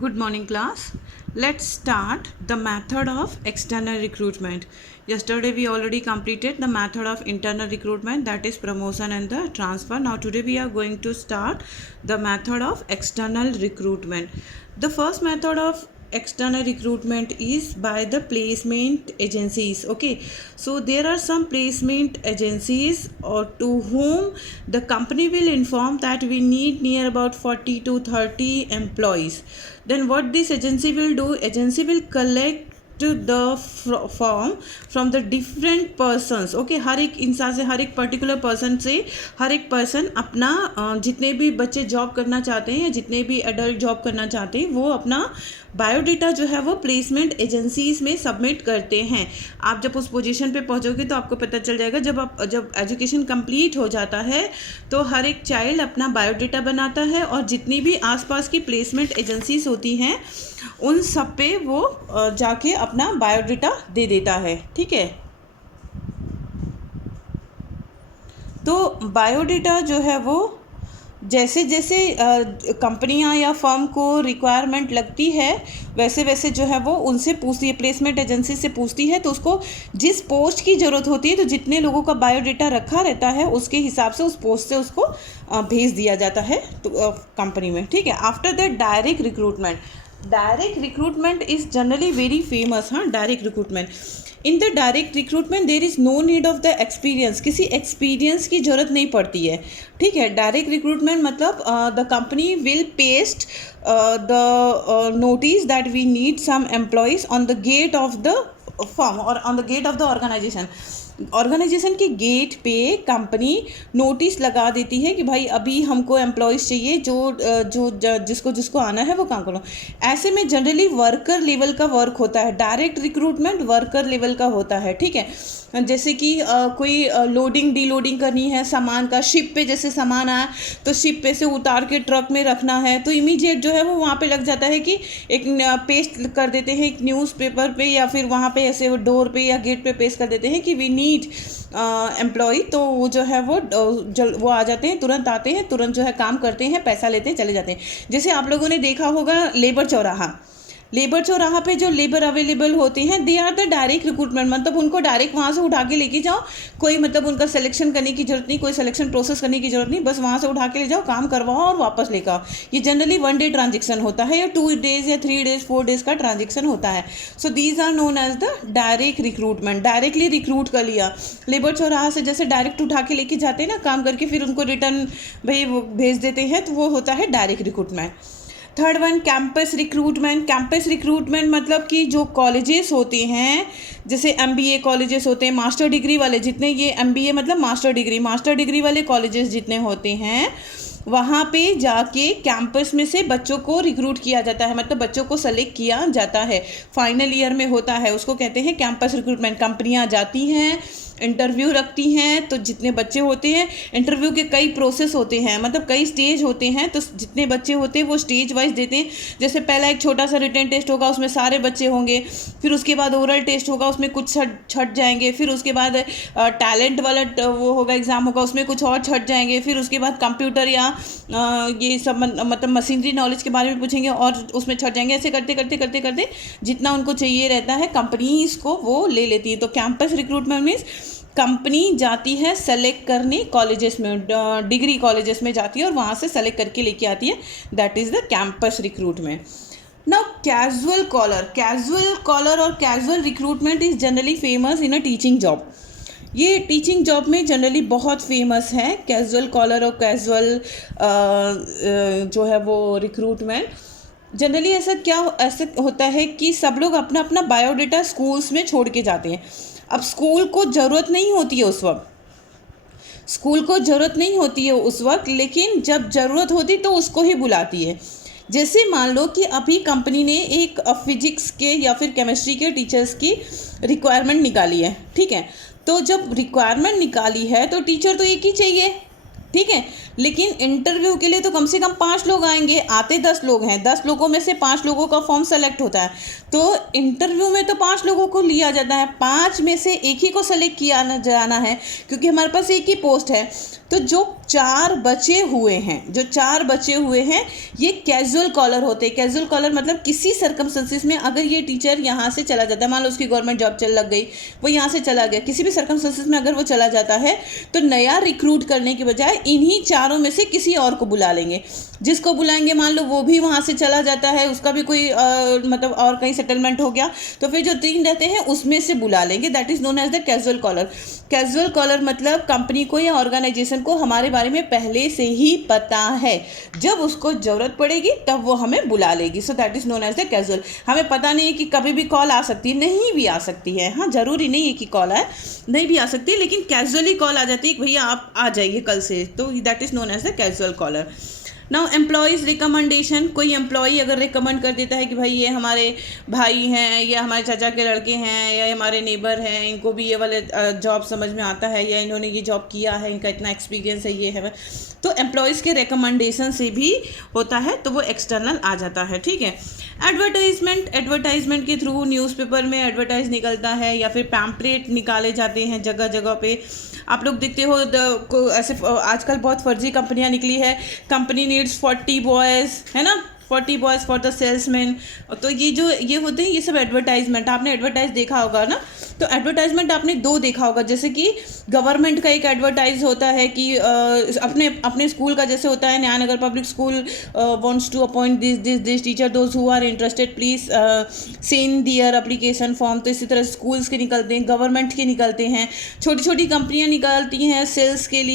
Good morning, class. Let's start the method of external recruitment. Yesterday we already completed the method of internal recruitment, that is promotion and the transfer. Now today we are going to start the method of external recruitment. The first method of external recruitment is by the placement agencies. Okay, so there are some placement agencies or to whom the company will inform that we need near about 40 to 30 employees. Then what this agency will do, agency will collect the form from the different persons. Okay, हर एक इंसान से, हर एक particular person से हर एक person अपना जितने भी बच्चे जॉब करना चाहते हैं या जितने भी एडल्ट जॉब करना चाहते हैं वो अपना बायोडेटा जो है वो प्लेसमेंट एजेंसीज में सबमिट करते हैं. आप जब उस पोजीशन पे पहुंचोगे तो आपको पता चल जाएगा. जब एजुकेशन कंप्लीट हो जाता है तो हर एक चाइल्ड अपना बायोडेटा बनाता है और जितनी भी आसपास की प्लेसमेंट एजेंसीज होती हैं उन सब पे वो जाके अपना बायोडेटा दे देता है. ठीक है, तो बायोडेटा जो है वो जैसे जैसे कंपनियां या फर्म को रिक्वायरमेंट लगती है वैसे वैसे जो है वो उनसे पूछती है, प्लेसमेंट एजेंसी से पूछती है. तो उसको जिस पोस्ट की ज़रूरत होती है तो जितने लोगों का बायोडेटा रखा रहता है उसके हिसाब से उस पोस्ट से उसको भेज दिया जाता है तो कंपनी में. ठीक है, after that direct recruitment is generally very famous. हाँ, direct recruitment. In the direct recruitment there is no need of the experience. किसी एक्सपीरियंस की ज़रूरत नहीं पड़ती है. ठीक है, डायरेक्ट रिक्रूटमेंट मतलब the company will paste the notice that we need some employees on the gate of the firm और on the gate of the organisation के गेट पे कंपनी नोटिस लगा देती है कि भाई अभी हमको एम्प्लॉयज़ चाहिए जो जिसको जिसको आना है वो काम करो. ऐसे में जनरली वर्कर लेवल का वर्क होता है. डायरेक्ट रिक्रूटमेंट वर्कर लेवल का होता है. ठीक है, जैसे कि कोई लोडिंग डीलोडिंग करनी है सामान का, शिप पे जैसे सामान आया तो शिप पे से उतार के ट्रक में रखना है तो इमीडिएट जो है वो वहाँ पे लग जाता है कि एक पेस्ट कर देते हैं एक न्यूज़पेपर पे या फिर वहाँ पे ऐसे डोर पे या गेट पे पेस्ट कर देते हैं कि वी नीड एम्प्लॉय. तो वो जो है वो आ जाते हैं, तुरंत आते हैं, तुरंत जो है काम करते हैं, पैसा लेते हैं, चले जाते हैं. जैसे आप लोगों ने देखा होगा लेबर चौराहा पे जो लेबर अवेलेबल होते हैं they are the direct recruitment. मतलब उनको डायरेक्ट वहाँ से उठा के लेके जाओ, कोई मतलब उनका सिलेक्शन करने की जरूरत नहीं, कोई सिलेक्शन प्रोसेस करने की जरूरत नहीं, बस वहाँ से उठा के ले जाओ, काम करवाओ और वापस लेकर आओ. ये जनरली 1 डे ट्रांजेक्शन होता है या 2 डेज या 3 डेज 4 डेज का ट्रांजेक्शन होता है. So these are known as the direct recruitment. Directly recruit कर लिया. लेबर चौराहा से जैसे डायरेक्ट उठा के लेके जाते हैं ना काम करके, फिर उनको रिटर्न भाई वो भेज देते हैं, तो वो होता है direct recruitment. Third one, campus recruitment. Campus recruitment मतलब कि जो कॉलेजेस होते हैं, जैसे MBA कॉलेजेस होते हैं, मास्टर डिग्री वाले जितने, ये MBA मतलब मास्टर डिग्री वाले कॉलेजेस जितने होते हैं वहाँ पे जाके कैंपस में से बच्चों को रिक्रूट किया जाता है. मतलब बच्चों को सेलेक्ट किया जाता है. फाइनल ईयर में होता है, उसको कहते हैं कैंपस रिक्रूटमेंट. कंपनियाँ जाती हैं, इंटरव्यू रखती हैं, तो जितने बच्चे होते हैं, इंटरव्यू के कई प्रोसेस होते हैं, मतलब कई स्टेज होते हैं, तो जितने बच्चे होते हैं वो स्टेज वाइज देते हैं. जैसे पहला एक छोटा सा रिटन टेस्ट होगा, उसमें सारे बच्चे होंगे. फिर उसके बाद ओरल टेस्ट होगा, उसमें कुछ छट जाएंगे. फिर उसके बाद टैलेंट वाला वो होगा, एग्ज़ाम होगा, उसमें कुछ और छट जाएंगे. फिर उसके बाद कंप्यूटर या ये सब मतलब मशीनरी नॉलेज के बारे में पूछेंगे और उसमें छट जाएंगे. ऐसे करते करते करते करते जितना उनको चाहिए रहता है कंपनी इसको वो ले लेती है. तो कैंपस रिक्रूटमेंट मीन्स कंपनी जाती है सेलेक्ट करने कॉलेजेस में, डिग्री कॉलेजेस में जाती है और वहाँ से सेलेक्ट करके लेके आती है. That is the campus recruitment. Now casual caller और casual recruitment is generally famous in a teaching job. ये टीचिंग जॉब में जनरली बहुत फेमस है कैजुअल कॉलर और कैजुअल जो है वो रिक्रूटमेंट. जनरली ऐसा होता है कि सब लोग अपना अपना बायोडेटा स्कूल्स में छोड़ के जाते हैं. अब स्कूल को ज़रूरत नहीं होती है उस वक्त, लेकिन जब ज़रूरत होती तो उसको ही बुलाती है. जैसे मान लो कि अभी कंपनी ने एक फिजिक्स के या फिर केमिस्ट्री के टीचर्स की रिक्वायरमेंट निकाली है. ठीक है, तो जब रिक्वायरमेंट निकाली है तो टीचर तो एक ही चाहिए. ठीक है। लेकिन इंटरव्यू के लिए तो कम से कम 5 लोग आएंगे, आते 10 लोग हैं, 10 लोगों में से 5 लोगों का फॉर्म सेलेक्ट होता है, तो इंटरव्यू में तो 5 लोगों को लिया जाता है, 5 में से एक ही को सेलेक्ट किया जाना है, क्योंकि हमारे पास एक ही पोस्ट है। तो जो 4 बचे हुए हैं ये कैजुअल कॉलर होते हैं। कैजुअल कॉलर मतलब किसी सर्कमस्टेंसेस में अगर ये टीचर यहाँ से चला जाता है, मान लो उसकी गवर्नमेंट जॉब लग गई, वो यहाँ से चला गया, किसी भी सर्कमस्टेंसेस में अगर वो चला जाता है तो नया रिक्रूट करने के बजाय इन्हीं 4 में से किसी और को बुला लेंगे। जिसको बुलाएंगे मान लो वो भी वहाँ से चला जाता है, उसका भी कोई मतलब और कहीं सेटलमेंट हो गया, तो फिर जो 3 रहते हैं उसमें से बुला लेंगे। That is known as the casual caller. Casual caller मतलब कंपनी को या ऑर्गेनाइजेशन को हमारे बारे में पहले से ही पता है, जब उसको ज़रूरत पड़ेगी तब वो हमें बुला लेगी। So that is known as the casual. हमें पता नहीं है कि कभी भी कॉल आ सकती है, नहीं भी आ सकती है, हाँ ज़रूरी नहीं है कि कॉल आए, नहीं भी आ सकती है, लेकिन कैजुअली कॉल आ जाती है कि भैया आप आ जाइए कल से, तो that is known as the casual caller. Now employees recommendation, कोई एम्प्लॉई अगर रिकमेंड कर देता है कि भाई ये हमारे भाई हैं या हमारे चाचा के लड़के हैं या हमारे नेबर हैं, इनको भी ये वाले जॉब समझ में आता है या इन्होंने ये जॉब किया है, इनका इतना एक्सपीरियंस है, ये है, तो एम्प्लॉयज़ के रिकमेंडेशन से भी होता है, तो वो एक्सटर्नल आ जाता है। ठीक है। एडवर्टाइजमेंट के थ्रू न्यूज़पेपर में एडवर्टाइज निकलता है या फिर पैम्पलेट निकाले जाते हैं जगह जगह पे। आप लोग देखते हो ऐसे आजकल बहुत फर्जी कंपनियां निकली है, कंपनी नीड्स 40 बॉयज़, है ना, 40 बॉयज़ फॉर द सेल्समैन। तो ये होते हैं, ये सब एडवर्टाइजमेंट। आपने एडवर्टाइज देखा होगा ना, तो एडवर्टाइजमेंट आपने 2 देखा होगा, जैसे कि गवर्नमेंट का एक एडवर्टाइज होता है कि अपने स्कूल का जैसे होता है, Nyaynagar public school wants to appoint this teacher, those who are interested please send their application form. तो इसी तरह स्कूल्स के निकलते हैं, गवर्नमेंट के निकलते हैं, छोटी छोटी कंपनियां निकालती हैं सेल्स के लिए।